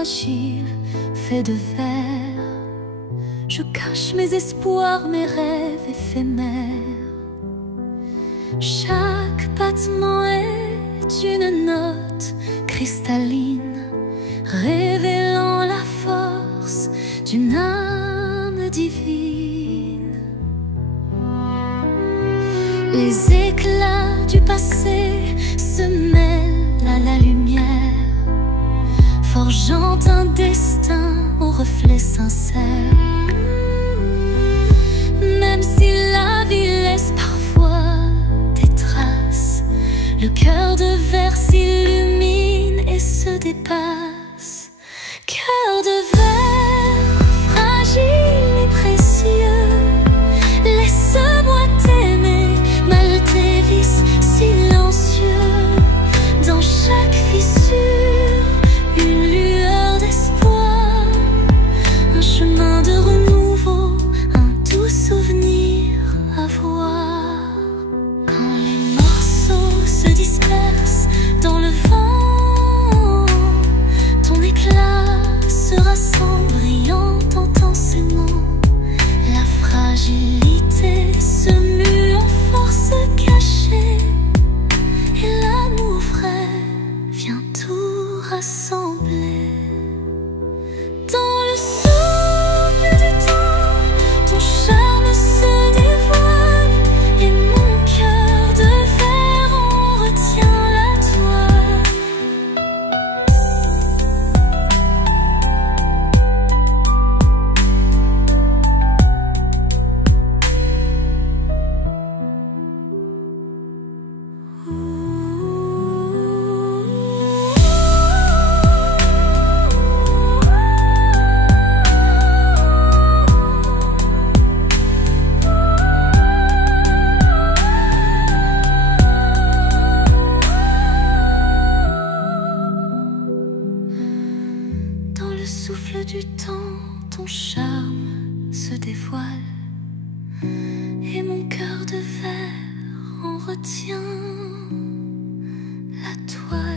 fragile, fait de verre. Je cache mes espoirs, mes rêves éphémères. Chaque battement est une note cristalline, révélant la force d'une âme divine. Les éclats du passé se mêlent à la lumière, forgeant un destin au reflet sincère. Même si la vie laisse parfois des traces, le cœur de verre s'illumine et se dépasse. Cœur de verre, fragile et précieux, laisse-moi t'aimer, mal tes vices silencieux. Dans chaque fissure, une lueur d'espoir, un chemin de renouveau, un doux souvenir à voir. Quand les morceaux se dispersent dans le vent, ton éclat se rassemble brillant, entends ces mots. La fragilité se mue en force cachée, et l'amour vrai vient tout rassembler. Dans le souffle du temps, ton charme se dévoile, et mon cœur de verre en retient la toile. Dans le souffle du temps, ton charme se dévoile, et mon cœur de verre en retient la toile.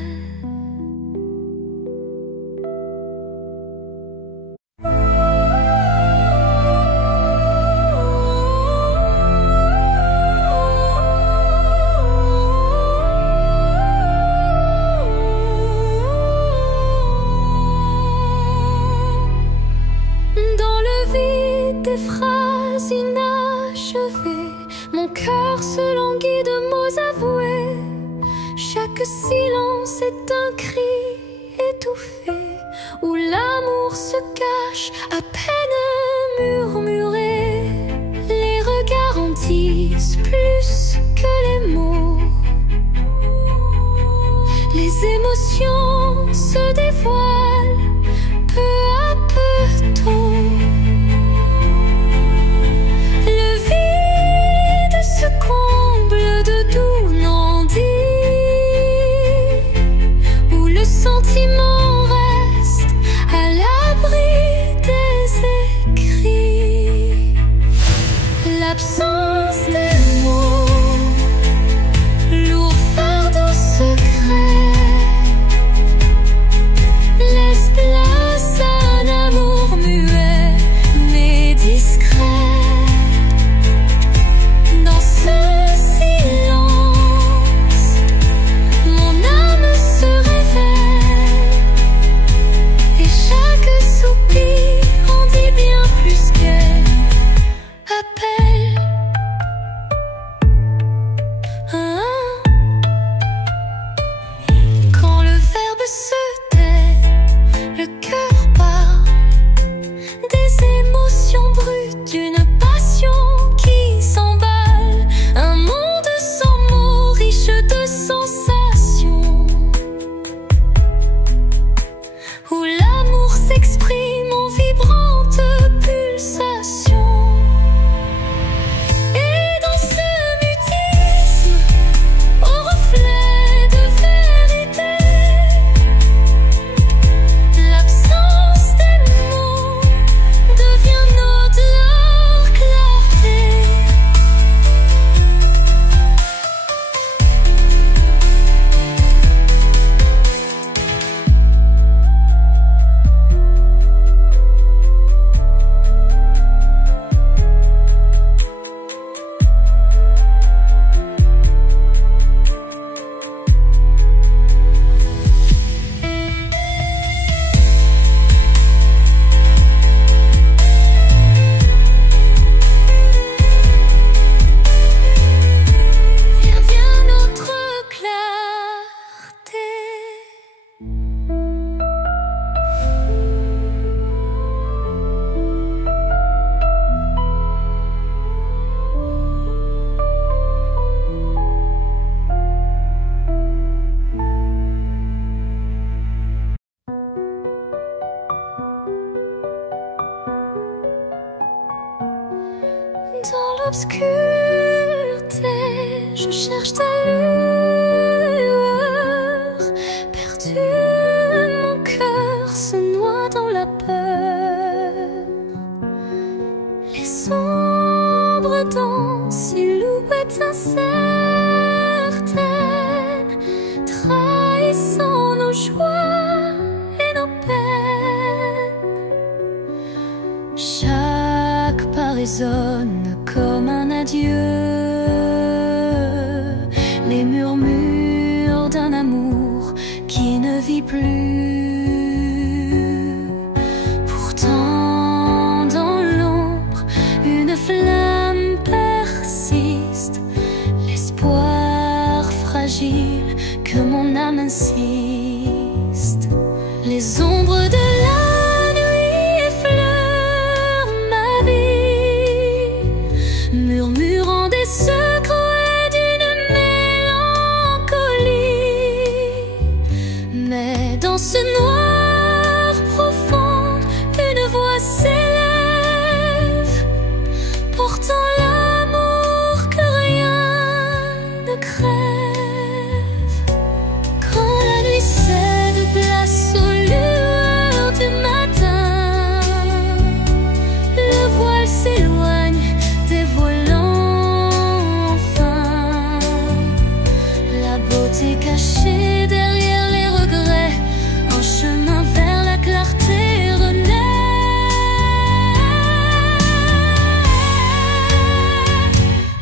Dans le vide des phrases inachevées, mon cœur se languit de mots avoués. Chaque silence est un cri étouffé, où l'amour se cache à peine murmuré. Les regards en disent plus que les mots, les émotions se dévoilent peu à peu tôt. Le vide se comble de doux non-dits, où le sentiment reste à l'abri des écrits. L'absence des mots, lourd fardeau secret, l'obscurité, je cherche ta lueur. Perdu, mon cœur se noie dans la peur. Les ombres dans silhouettes incertaines, trahissant nos joies et nos peines. Chaque pas résonne comme un adieu, les murmures d'un amour qui ne vit plus. Pourtant dans l'ombre, une flamme persiste, l'espoir fragile que mon âme insiste. Les ombres de la nuit effleurent ma vie, murmurant des secrets d'une mélancolie. Mais dans ce noir profond, une voix s'élève, portant l'amour que rien ne crève. Quand la nuit cède place aux lueurs du matin, le voile s'éloigne, dévoilant enfin la beauté cachée derrière les regrets. Un chemin vers la clarté renaît.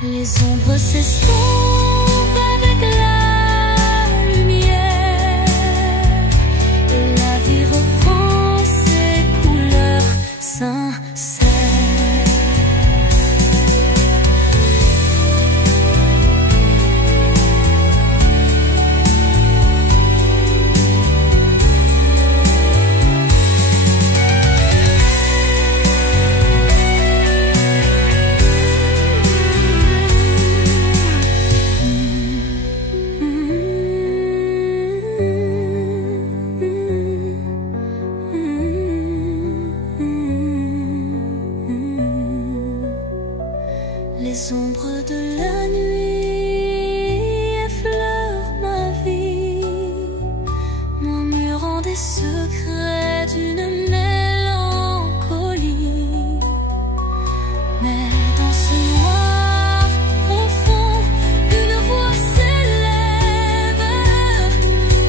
Les ombres s'estompent avec la lumière, et la vie reprend ses couleurs sincères. Les ombres de la nuit effleurent ma vie, murmurant des secrets d'une mélancolie. Mais dans ce noir profond, une voix s'élève,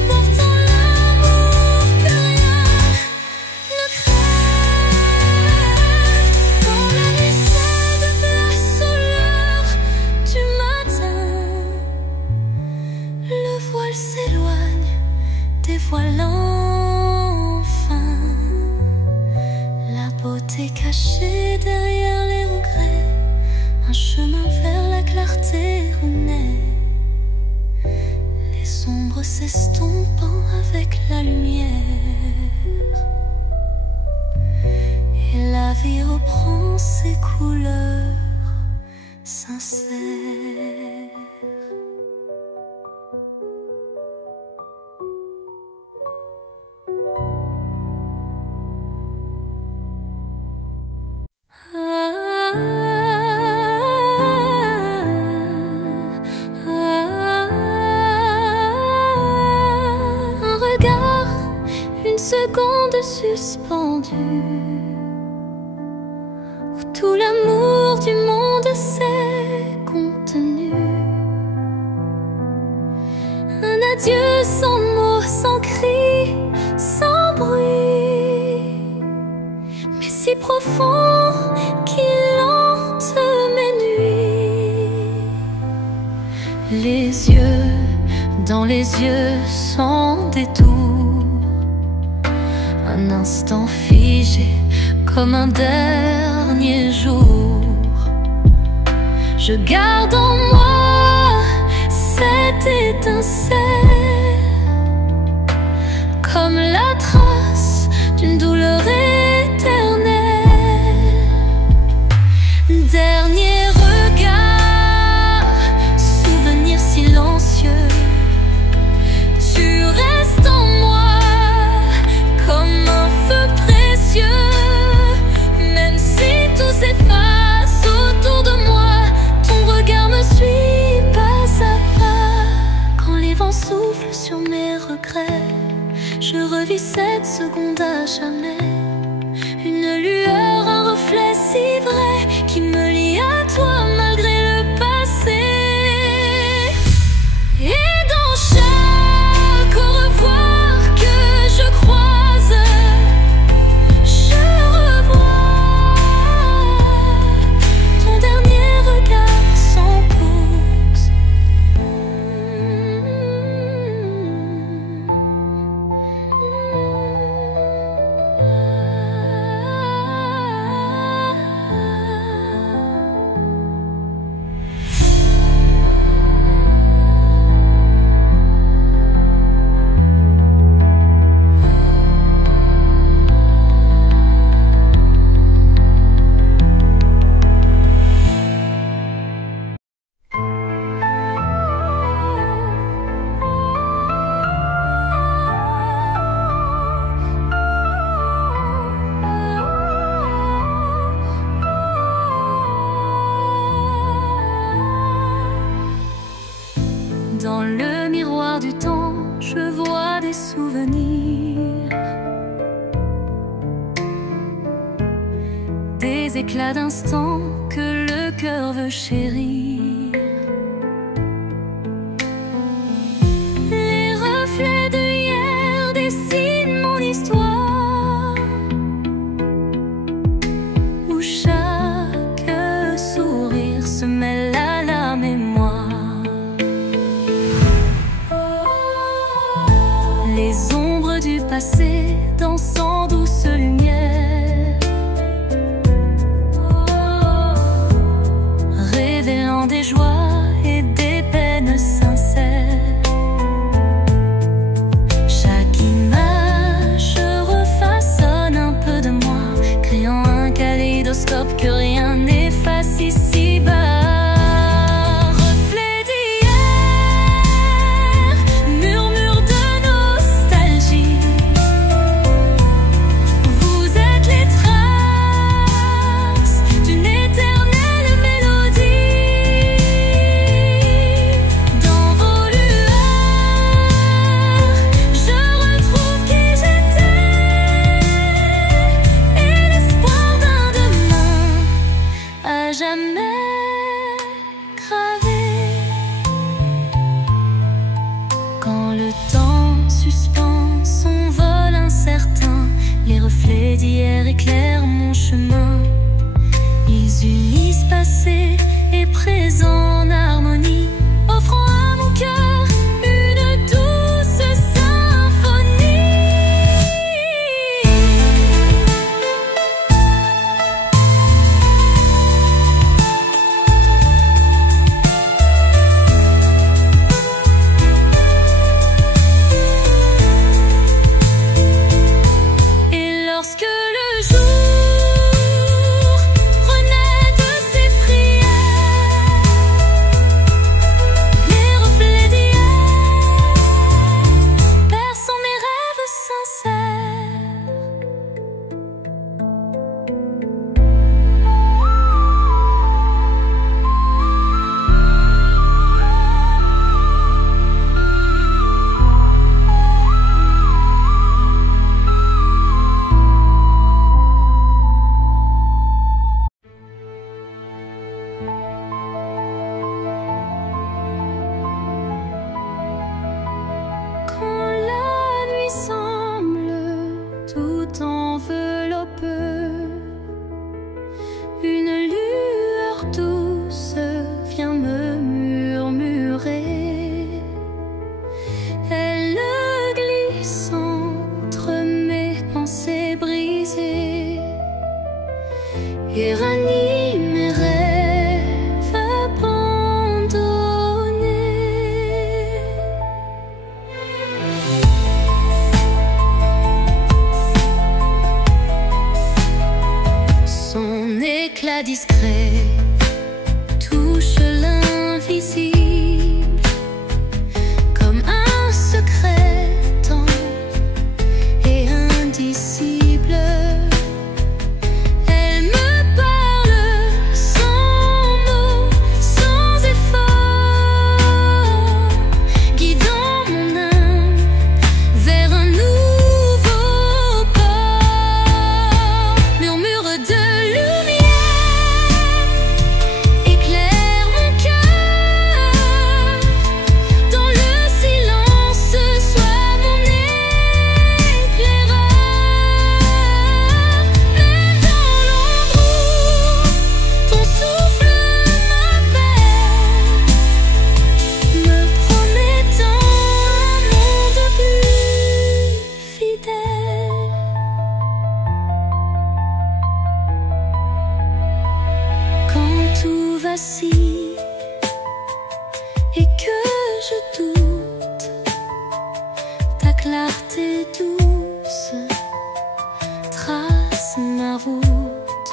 portant l'amour que rien ne crève. Quand la nuit cède place aux lueurs du matin, le voile s'éloigne, dévoilant enfin la beauté cachée derrière les regrets. Un chemin vers la clarté renaît. Les ombres s'estompant avec la lumière, et la vie reprend ses couleurs sincères. Un regard, une seconde suspendue, où tout l'amour du monde s'est contenu. Un adieu sans mots, sans cri, sans bruit, mais si profond qu'il hante mes nuits. Les yeux dans les yeux sans détour, un instant figé comme un dernier jour. Je garde en moi cette étincelle, comme la trace d'une douleur éternelle. Dernier regard, souvenir silencieux, tu restes en moi comme un feu précieux. Même si tout s'efface autour de moi, revis cette seconde à jamais. Une lueur, un reflet si vrai qui me lie à toi malgré le passé. Et dans chaque au revoir que je croise, je revois ton dernier regard sans pause. Dans le miroir du temps, je vois des souvenirs, des éclats d'instants que le cœur veut chérir. Les reflets de hier dessinent mon histoire, où chaque sourire se mêle à la mémoire. Les ombres du passé dansant douce lumière, révélant des joies et des peines sincères. Chaque image refaçonne un peu de moi, créant un kaléidoscope que rien n'efface ici-bas. Jamais gravé. Quand le temps suspend son vol incertain, les reflets d'hier éclairent mon chemin. Ils unissent passé et présent en harmonie, offrant à mon cœur une douce symphonie. je doute, ta clarté douce trace ma route.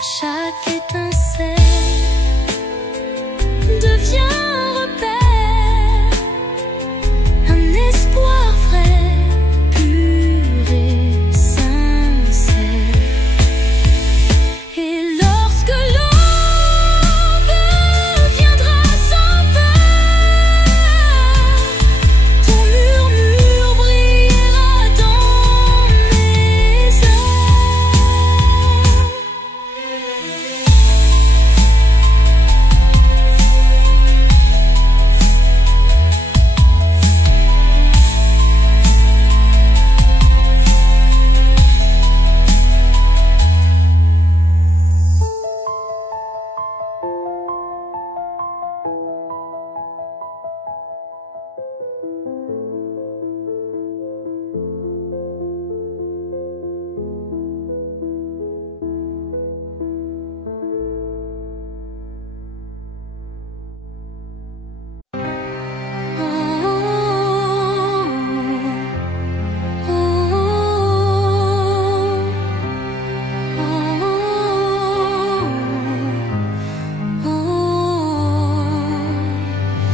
Chaque étincelle devient un repère, un espoir vrai, pur et sincère. Et lorsque l'aube viendra sans peur, ton murmure brillera dans mes heures.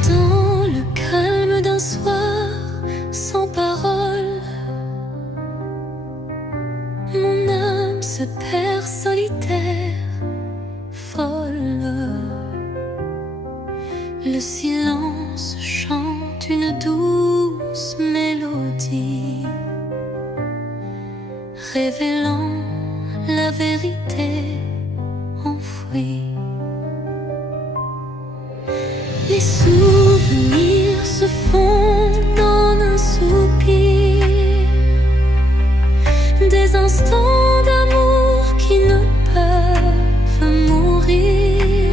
Dans le calme d'un soir sans parole, mon âme se perd solitaire, folle. Le silence chante une douce mélodie, révélant la vérité enfouie. Les souvenirs se fondent en un soupir, des instants d'amour qui ne peuvent mourir.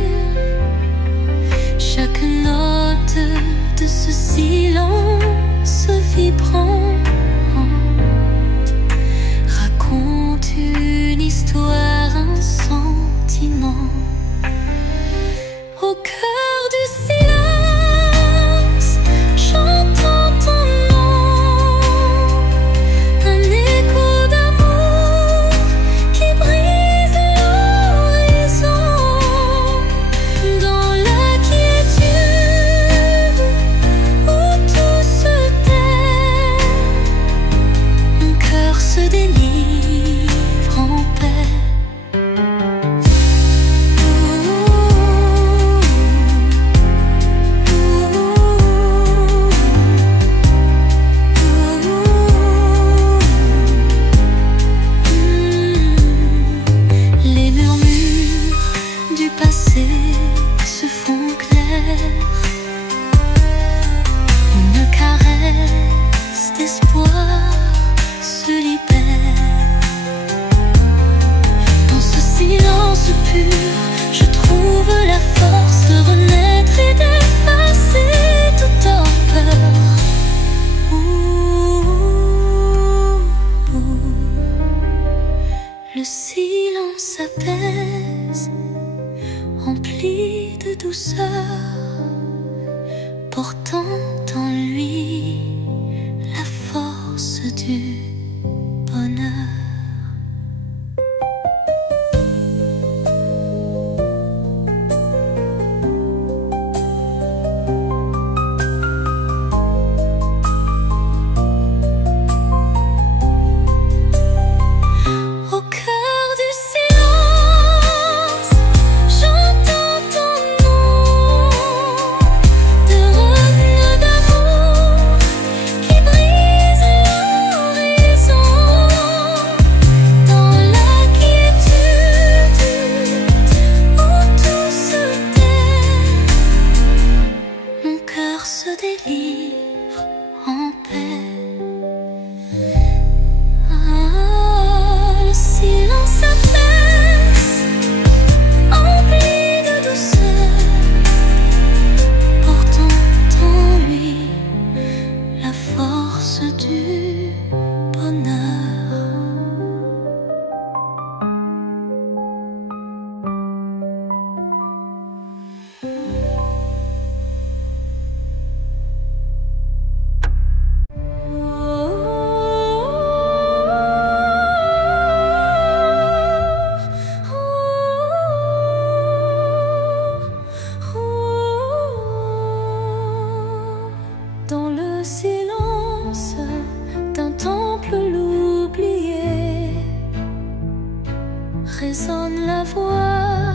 Chaque note de ce silence vibrant raconte une histoire, un sentiment. Au cœur du silence, j'entends ton nom, un écho d'amour qui brise l'horizon. Dans la quiétude où tout se tait, mon cœur se délivre en paix. Les murmures du passé se font clairs, une caresse d'espoir se libère. Dans ce silence pur, je trouve la force de renaître et d'effacer toute torpeur. Le silence apaise, rempli de douceur, portant en lui la force du bonheur. Au cœur du silence, j'entends ton nom, de reine d'amour qui brise l'horizon. Dans la quiétude où tout se tait, mon cœur se délivre en paix. Le silence apaise, empli de douceur, portant en lui la force du bonheur. silence d'un temple l'oublié, résonne la voix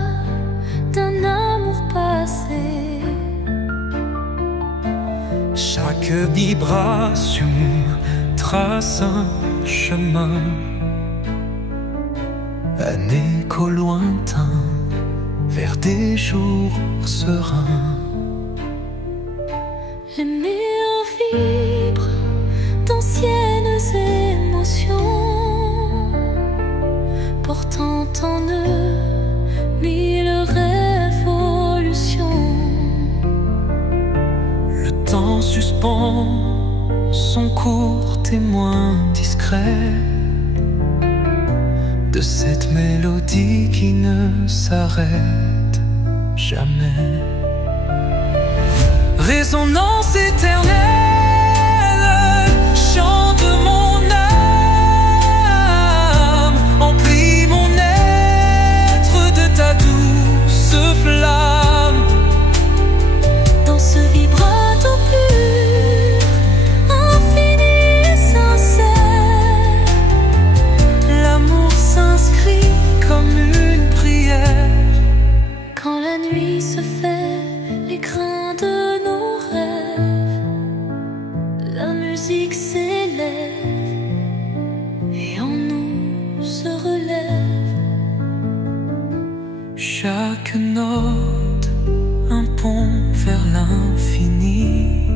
d'un amour passé. Chaque vibration trace un chemin, un écho lointain vers des jours sereins. Les murs vibrent d'anciennes émotions, portant en eux mille révolutions. Le temps suspend son court témoin discret de cette mélodie qui ne s'arrête jamais. Résonance éternelle, chant de mon âme, emplis mon être de ta douce flamme. Dans ce vibrato pur, infini et sincère, L'amour s'inscrit comme une prière. quand la nuit se fait l'écrin de nos rêves, la musique s'élève et en nous se relève. Chaque note un pont vers l'infini.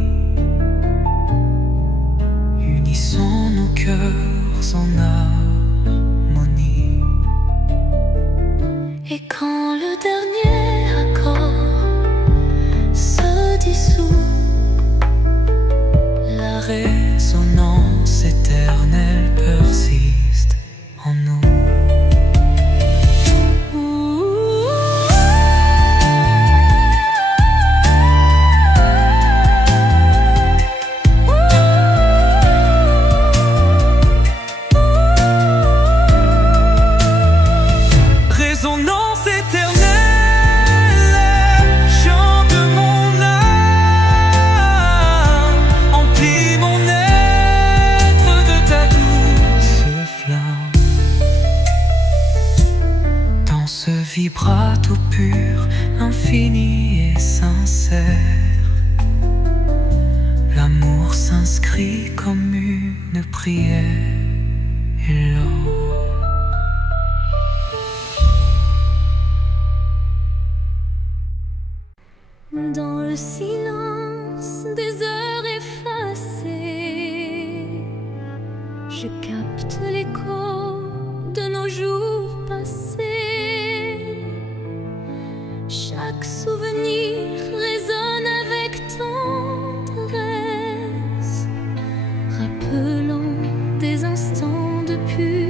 Unissons nos cœurs en harmonie. Et quand le dernier accord se dissout, La résonance éternelle persiste en nous. Résonance éternelle, chant de mon âme, emplis mon être de ta douce flamme. Dans ce vibrato pur, infini et sincère, l'amour s'inscrit comme une prière. Hello. dans le silence des heures effacées, je capte l'écho de nos jours passés. Chaque souvenir résonne avec tendresse, rappelant des instants de pure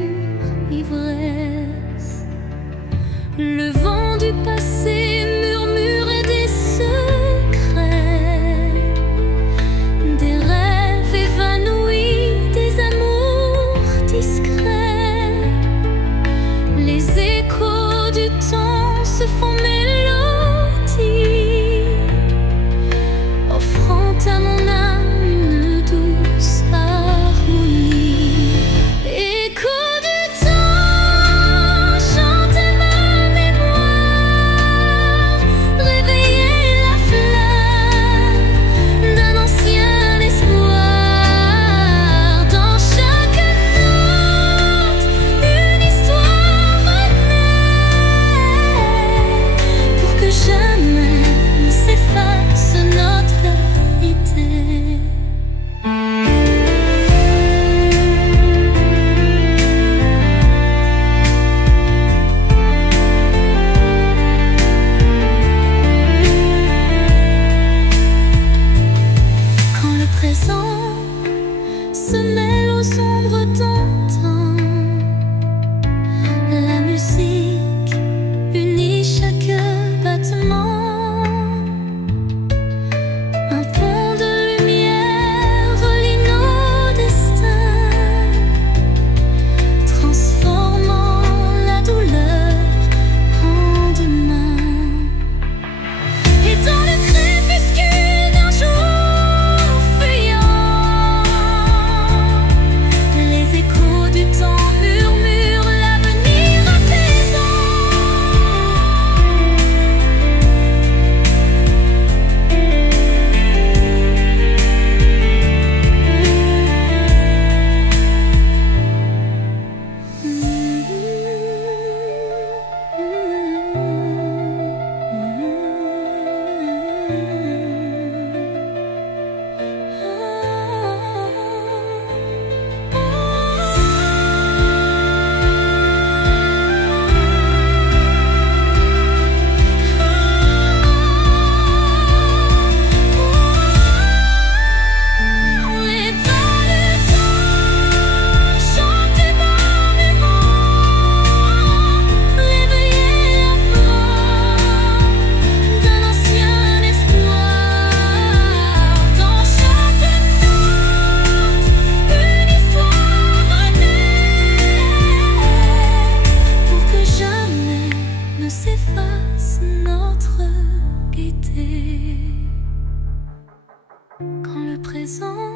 quand le présent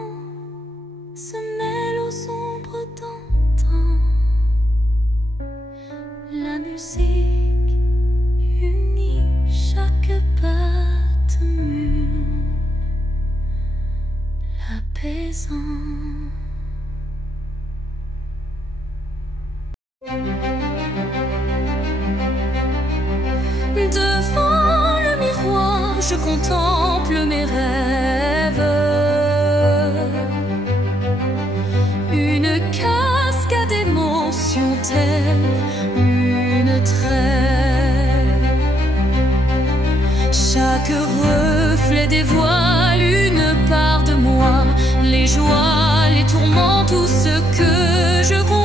se mêle aux ombres d'antan. La musique unit chaque battement, l'apaisant. Devant le miroir, je contemple mes rêves. Une cascade d'émotions telle une trêve. Chaque reflet dévoile une part de moi, les joies, les tourments, tout ce que je crois.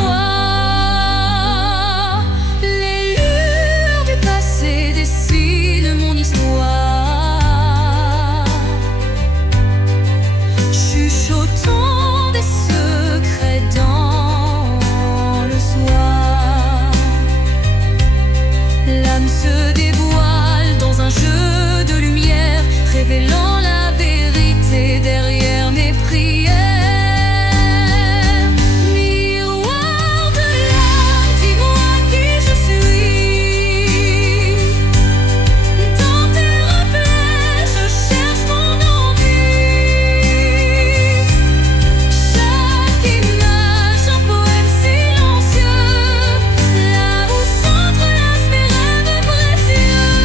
Révélant la vérité derrière mes prières. Miroir de l'âme, dis-moi qui je suis. Dans tes reflets, je cherche mon envie. Chaque image, un poème silencieux, là où s'entrelacent mes rêves précieux.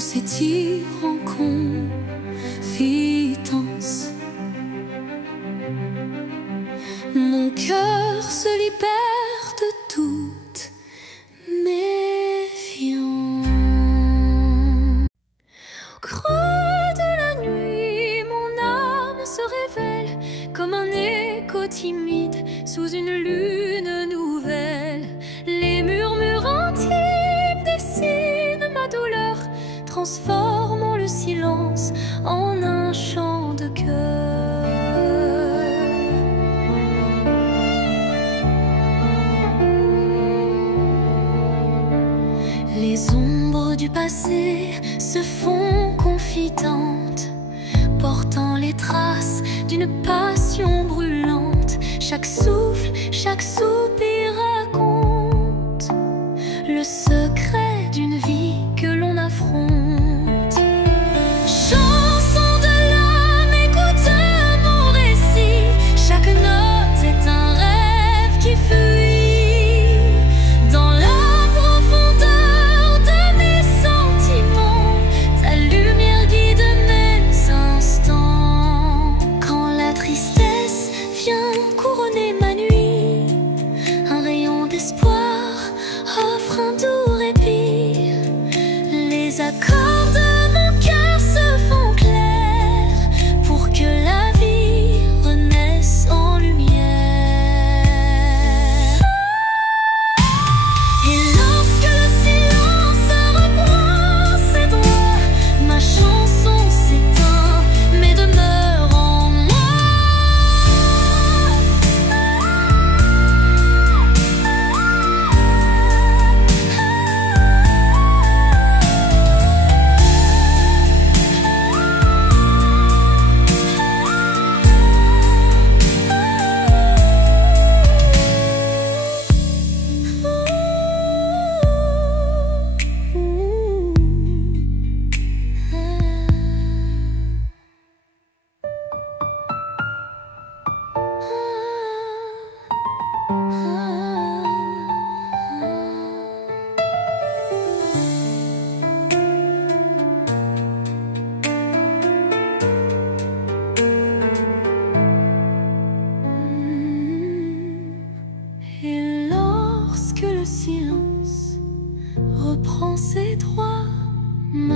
S'étire en confidence. Mon cœur se libère de toute méfiance. Au creux de la nuit, mon âme se révèle comme un écho timide sous une lune nouvelle. Les murmures intimes dessinent ma douleur, transformons le silence en un chant de cœur. Les ombres du passé se font confidentes, portant les traces d'une passion brûlante. Chaque souffle, chaque soupir raconte le secret d'une vie que l'on affronte.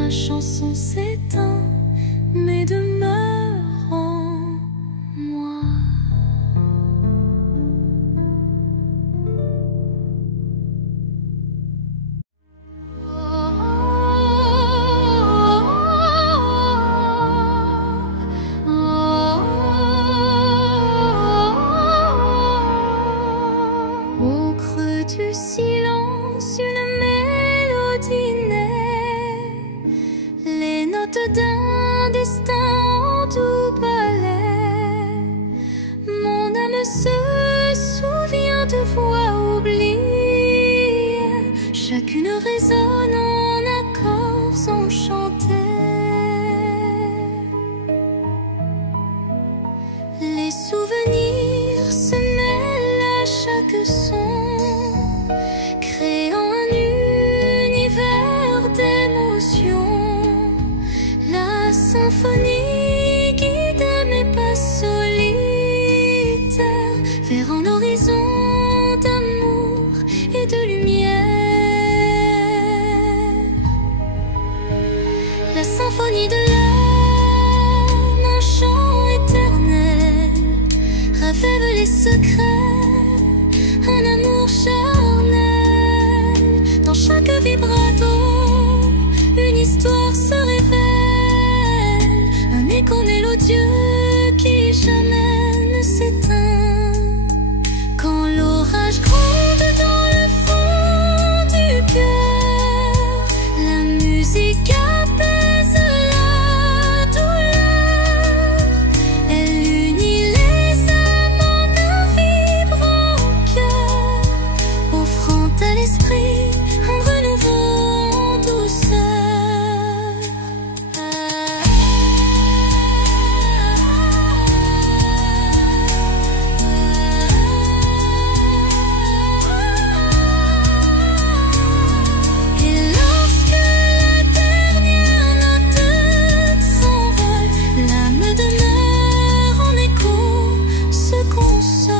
ma chanson s'éteint, mais demeure en moi. Au creux du silence, une mélodie naît, les notes d'un destin en doux ballet. Mon âme se souvient de voix oubliées, chacune résonne en accords enchantés. Les souvenirs se mêlent à chaque son, créant un univers d'émotions. La symphonie guide mes pas solitaires vers un horizon d'amour et de lumière. La symphonie de l'âme, un chant éternel, révèle les secrets, un amour charnel. Dans chaque vibrato, une histoire se révèle, un écho mélodieux qui jamais ne s'éteint. Quand l'orage gronde dans le fond du cœur, la musique apaise la douleur. Elle unit les âmes en un vibrant cœur, offrant à l'esprit un renouveau en douceur. Et lorsque la dernière note s'envole, l'âme demeure en écho, se console.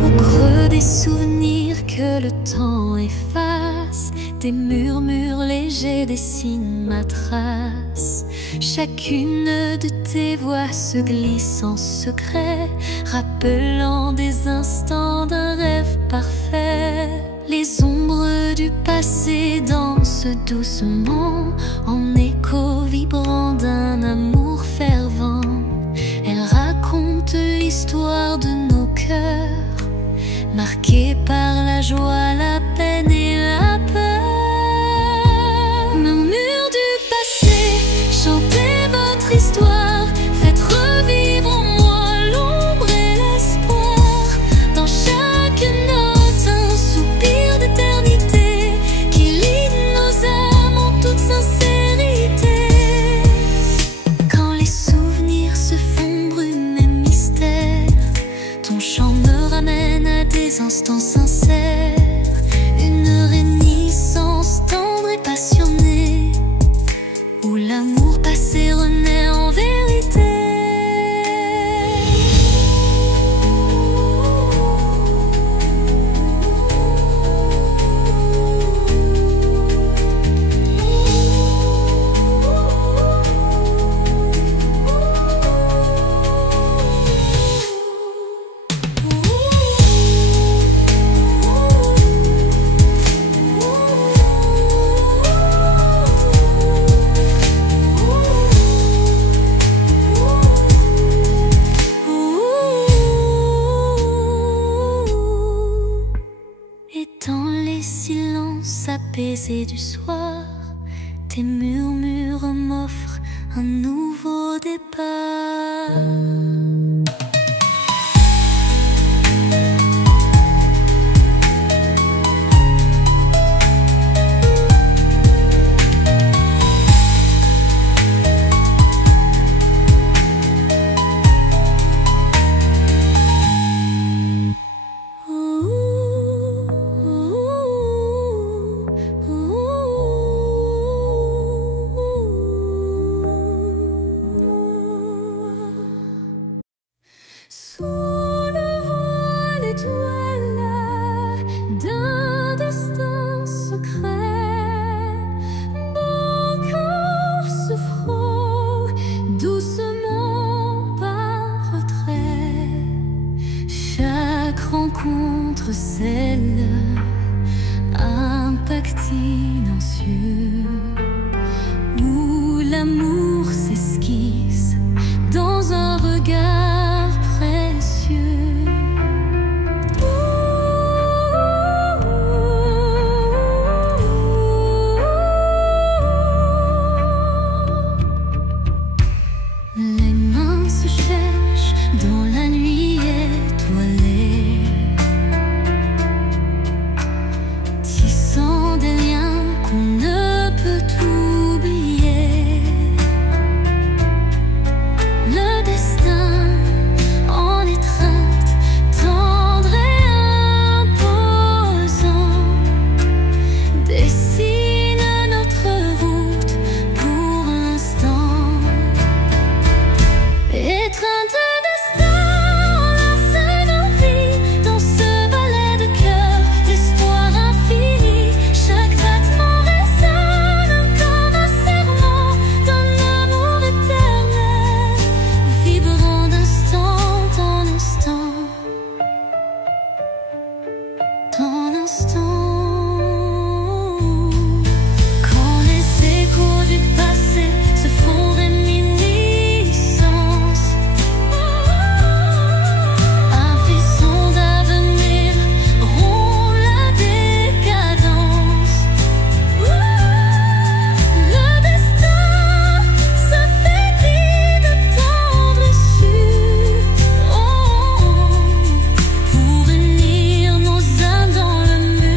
Au creux des souvenirs que le temps efface, des murmures légers dessinent ma trace. Chacune de tes voix se glisse en secret, rappelant des instants d'un rêve parfait. Les ombres du passé dansent doucement, en écho vibrant d'un amour fervent. Elles racontent l'histoire de nos cœurs, marqués par la joie, la peine et la peur. Murmures du passé, chantez votre histoire, faites revivre en moi l'ombre et l'espoir. Dans chaque note, un soupir d'éternité qui lie nos âmes en toute sincérité. Quand les souvenirs se font brume et mystère, ton chant me ramène à des instants sincères, une réminiscence tendre et passionnée, où l'amour passé renaît en vérité. Apaisé du soir, tes murmures m'offrent un nouveau départ. étincelle, impact silencieux, où l'amour s'esquisse dans un regard précieux. Les mains se cherchent dans la nuit étoilée, tissant des liens qu'on ne peut oublier. Le destin en étreinte, tendre et imposant, dessine notre route pour l'instant. Étreinte de destin, enlace nos vies dans ce ballet de cœur, l'espoir infini. Chaque battement résonne comme un serment d'un amour éternel, vibrant d'instant en instant, en instant. Quand les échos du passé se font réminiscence, un frisson d'avenir rompt la décadence. Le destin se fait dit de tant blessures, pour unir nos âmes dans le mur.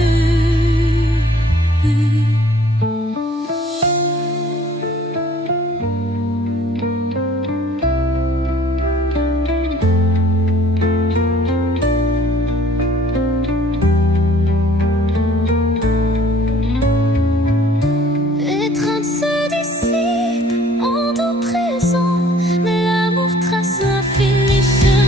Étreinte se dissipe en doux présent, mais l'amour trace l'infini chemin.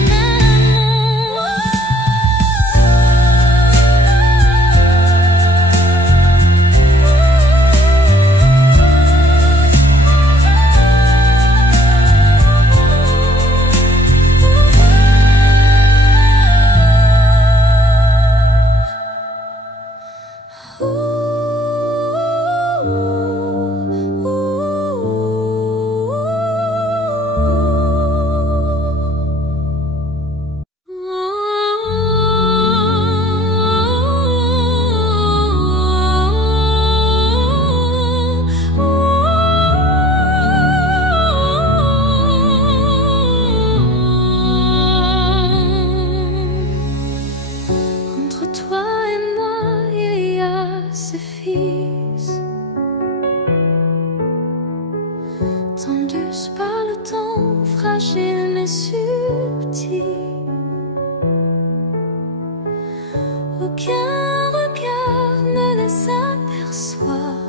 Entre toi et moi, il y a ce fils, tendus par le temps, fragile mais subtil. Aucun regard ne les aperçoit,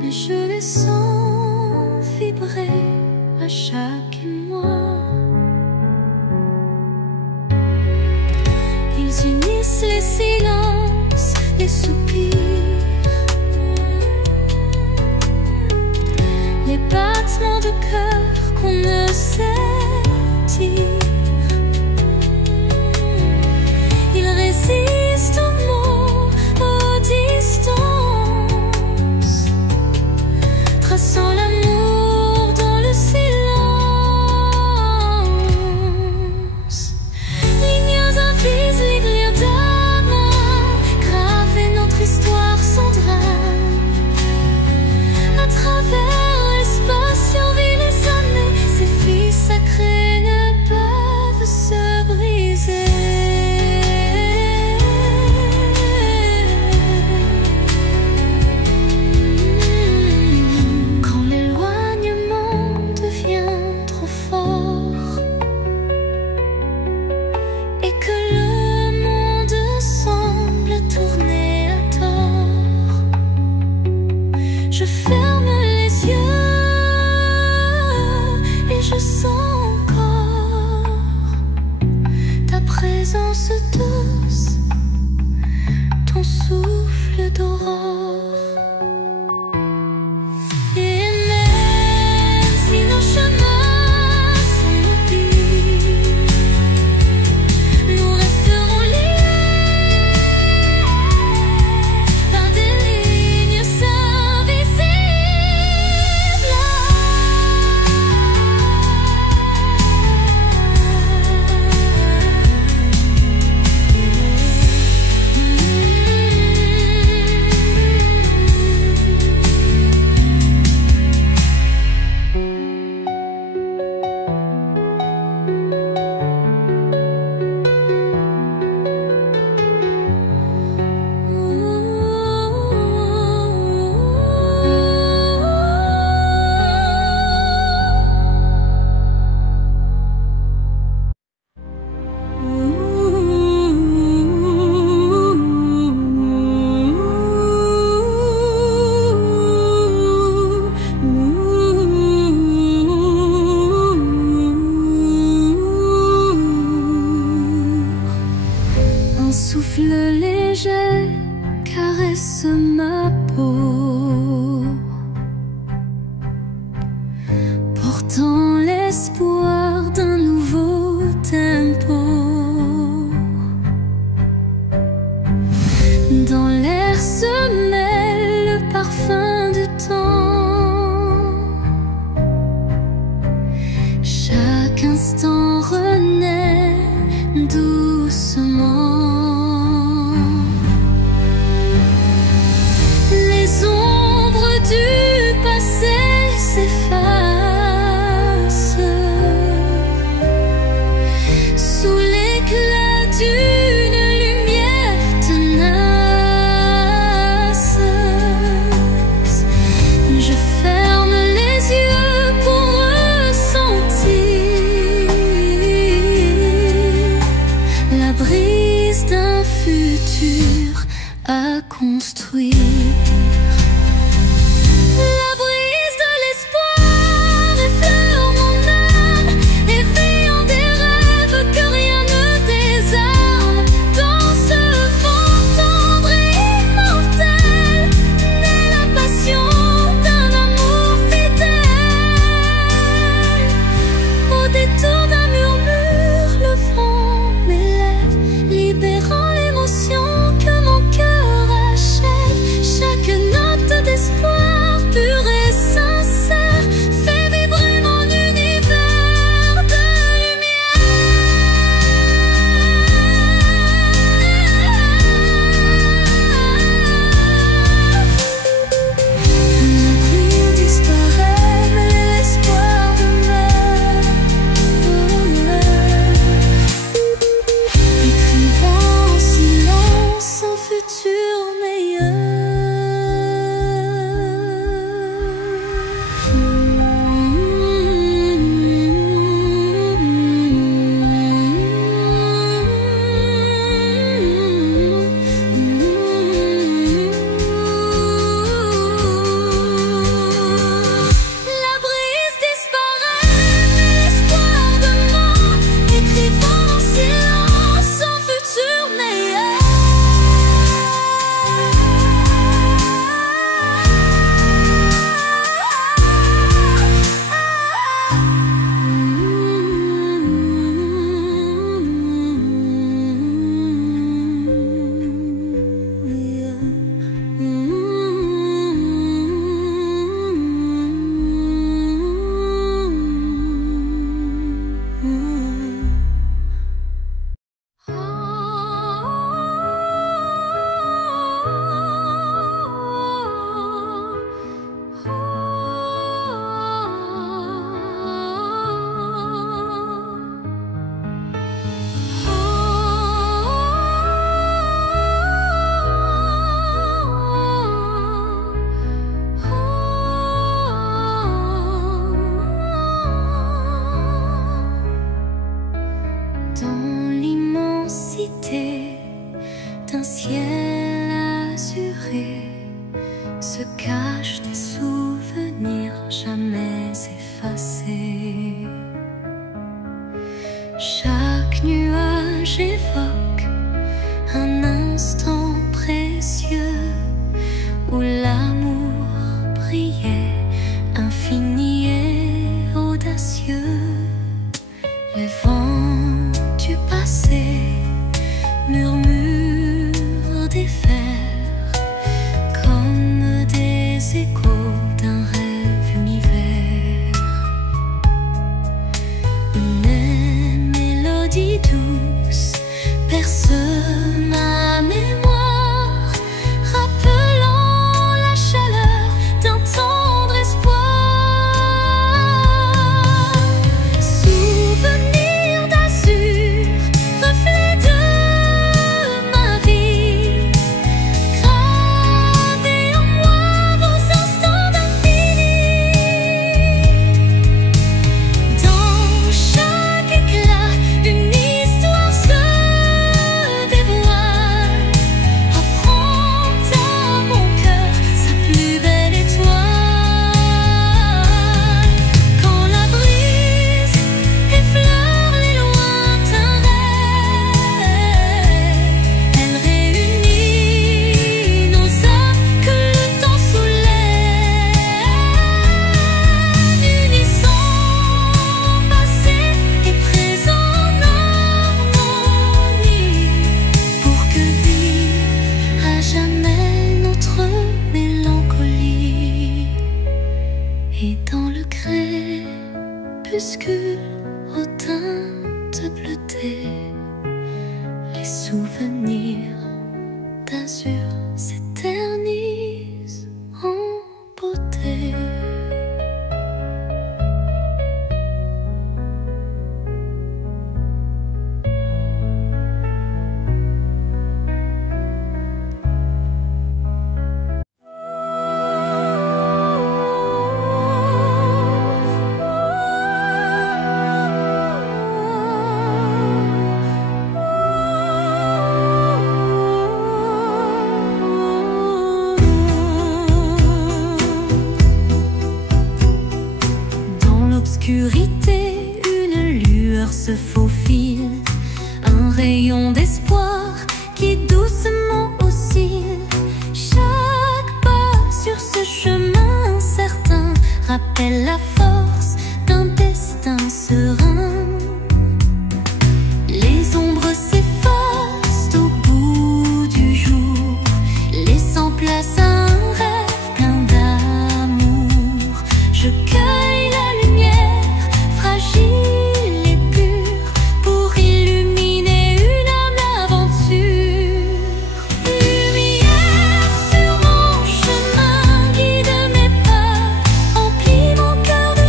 mais je les sens vibrer à chaque émoi. Ils unissent les silences, les soupirs, les battements de cœur qu'on ne sait dire. Ils résistent aux mots, aux distances, traçant l'amour dans le silence. Lignes invisibles d'amour, graver notre histoire sans drame. À travers l'espace, survit les années, c'est jamais effacé. Chaque nuage évoque un instant précieux où l'amour brillait, infini et audacieux. Les vents du passé murmurent des vers comme des échos d'un rêve univers. Une mélodie douce perce ma mémoire, rappelant la chaleur d'un tendre espoir. Souvenir d'azur, reflet de ma vie, gravez en moi vos instants d'infini. Dans chaque éclat, une histoire se dévoile, offrant à mon cœur sa plus belle étoile. Quand la brise effleure les lointains rêves, elle réunit nos âmes que le temps soulève, unissant passé et présent en harmonie, pour que vive à jamais notre mélancolie. Et dans le crépuscule aux teintes bleutées, les souvenirs d'azur s'éternisent en beauté. Dans l'obscurité, une lueur se faufile, un rayon d'espoir qui doucement oscille. Chaque pas sur ce chemin incertain rappelle la force d'un destin serein. Les ombres s'effacent au bout du jour, laissant place à un rêve plein d'amour. Je cueille la lumière, fragile et pure, pour illuminer une âme d'aventure. Lumière sur mon chemin, guide mes pas, emplis mon cœur de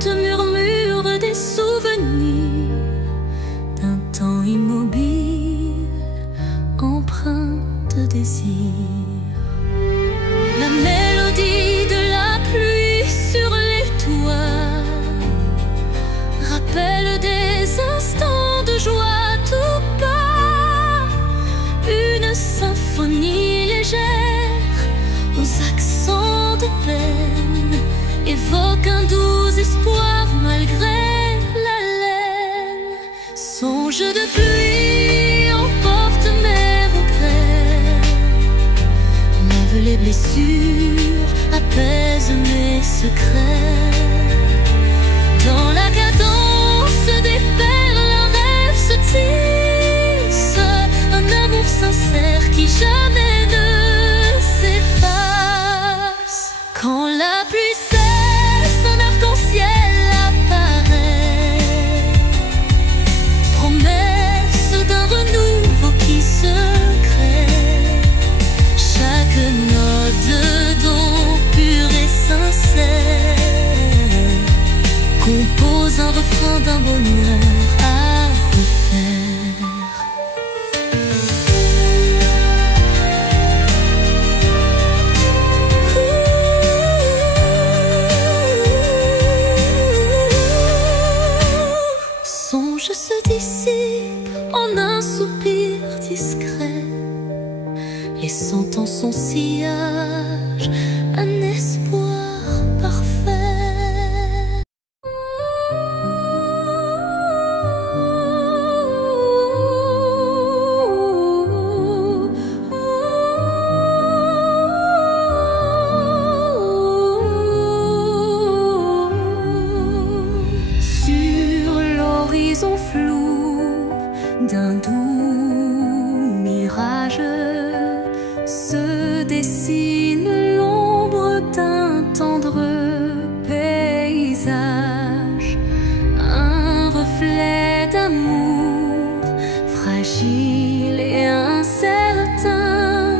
lente murmure des souvenirs d'un temps immobile, empreint de désir. La mélodie de la pluie sur les toits rappelle des instants de joie tout bas, une symphonie légère aux accents de peine évoque un doux espoir malgré la laine. Songe de pluie emporte mes regrets, lave les blessures, apaise mes secrets. Dans la cadence des perles, un rêve se tisse, un amour sincère qui jamais ne s'efface. Quand la pluie cesse, un arc-en-ciel apparaît, promesse d'un renouveau qui se crée. Chaque note d'eau pure et sincère compose un refrain d'un bonheur à refaire. Songe se dissipe en un soupir discret, laissant en son sillage un espoir parfait. Sur l'horizon flou d'un doux mirage se dessine l'ombre d'un tendre paysage, un reflet d'amour fragile et incertain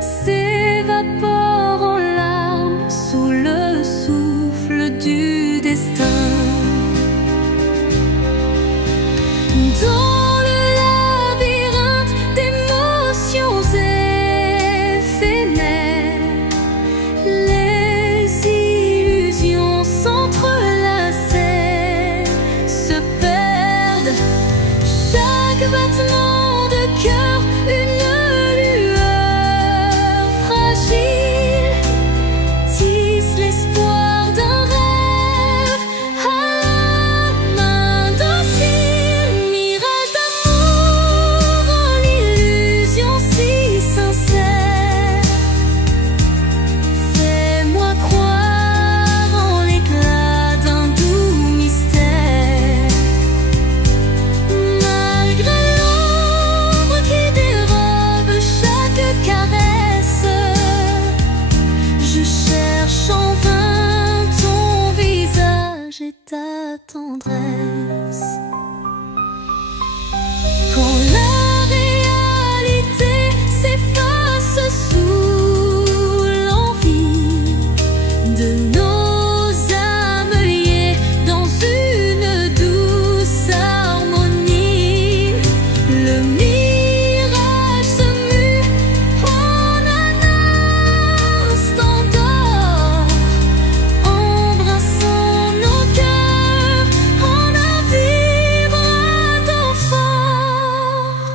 s'évapore en larmes sous le souffle du destin. Dans le labyrinthe d'émotions éphémères, les illusions s'entrelacent, se perdent. Chaque battement de cœur, une lueur fragile, tisse l'espoir d'un rêve à la main docile. Mirage d'amour en l'illusion si sincère, fais-moi croire en l'éclat d'un doux mystère. Malgré l'ombre qui dérobe chaque caresse, je cherche en vain ton visage et ta tendresse. Quand la réalité s'efface sous l'envie de nos âmes liées dans une douce harmonie, le mirage se mue en un instant d'or, embrassant nos cœurs en un vibrato fort.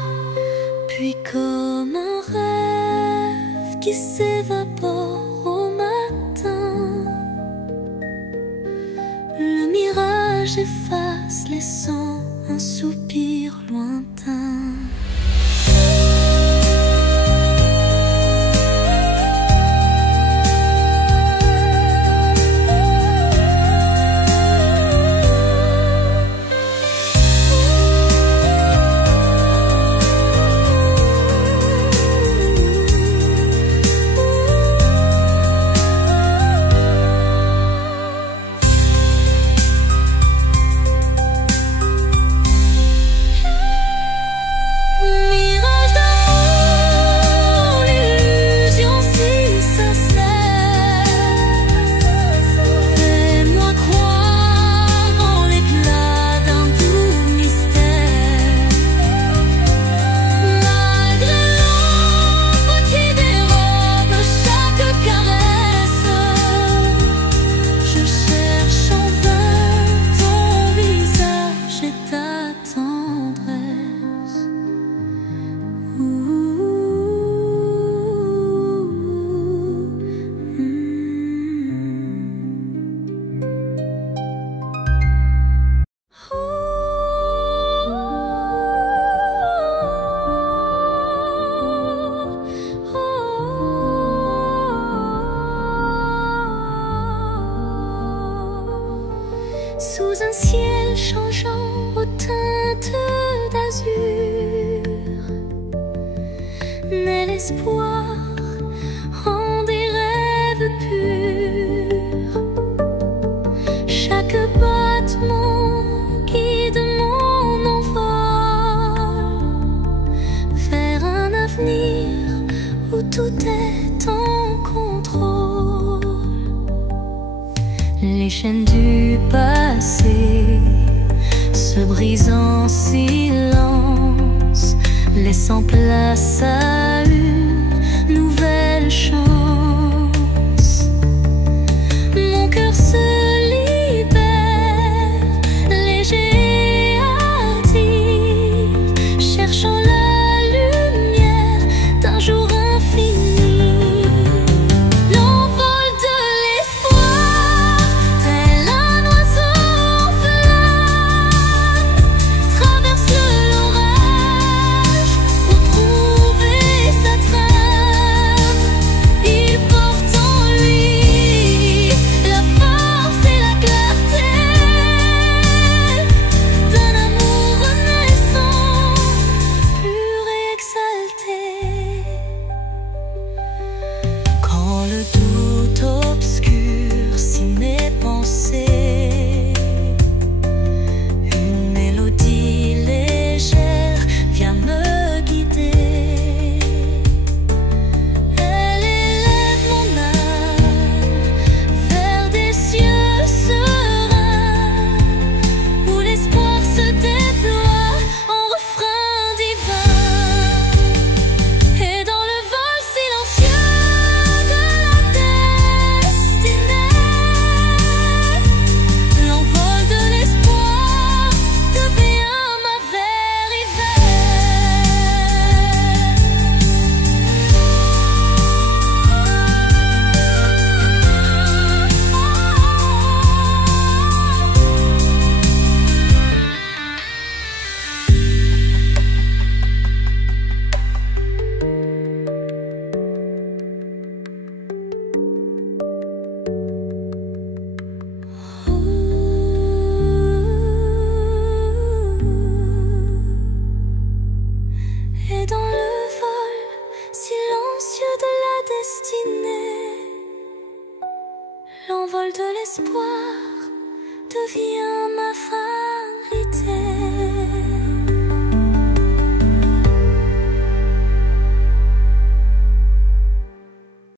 Puis comme un rêve qui s'évapore au matin, le mirage efface laissant un soupir lointain. sous un ciel changeant aux teintes d'azur, naît l'espoir en des rêves purs. Chaque battement guide mon envol vers un avenir où tout est en contrôle. Les chaînes du passé se brisent en silence, laissant place à une nouvelle chance. Mon cœur se libère, léger et hardi, cherchant la lumière d'un jour infini. L'envol de l'espoir, tel un oiseau en flamme, traverse l'orage pour trouver sa trame. Il porte en lui la force et la clarté d'un amour renaissant, pur et exalté. Quand le doute obscurcit mes pensées, une mélodie légère vient me guider. Elle élève mon âme vers des cieux sereins, où l'espoir se déploie en refrain divin. Et dans le vol silencieux de la destinée, l'envol de l'espoir devient ma vérité. Et dans le vol silencieux de la destinée, l'envol de l'espoir devient